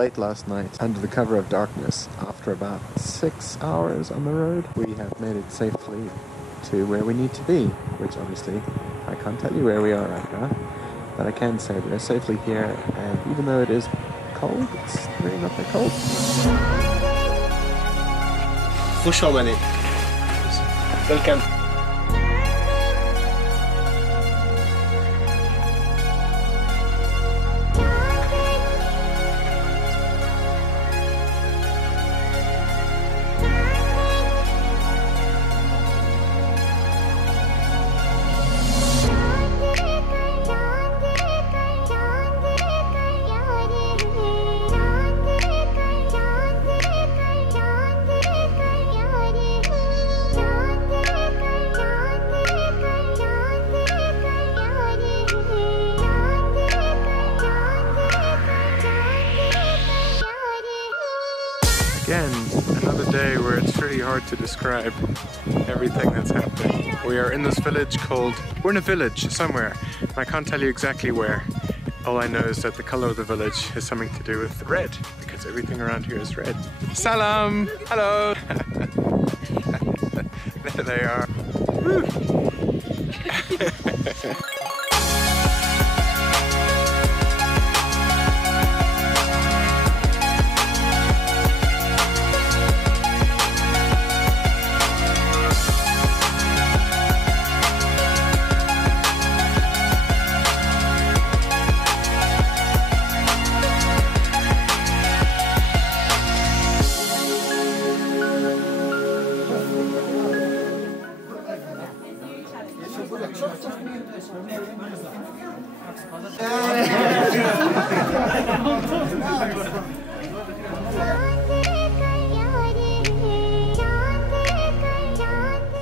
late last night, under the cover of darkness, after about 6 hours on the road, we have made it safely to where we need to be, which obviously I can't tell you where we are right now, but I can say we're safely here, and even though it is cold, it's really not that cold. خوش آمدید. Welcome. Again, another day where it's really hard to describe everything that's happening. We are in this village we're in a village somewhere. I can't tell you exactly where. All I know is that the color of the village has something to do with red, because everything around here is red. Salam! Hello! There they are. Woo.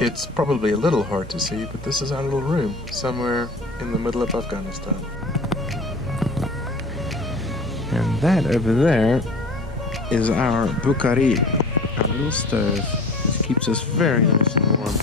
It's probably a little hard to see, but this is our little room, somewhere in the middle of Afghanistan. And that over there is our Bukhari, our little stove, which keeps us very nice and warm.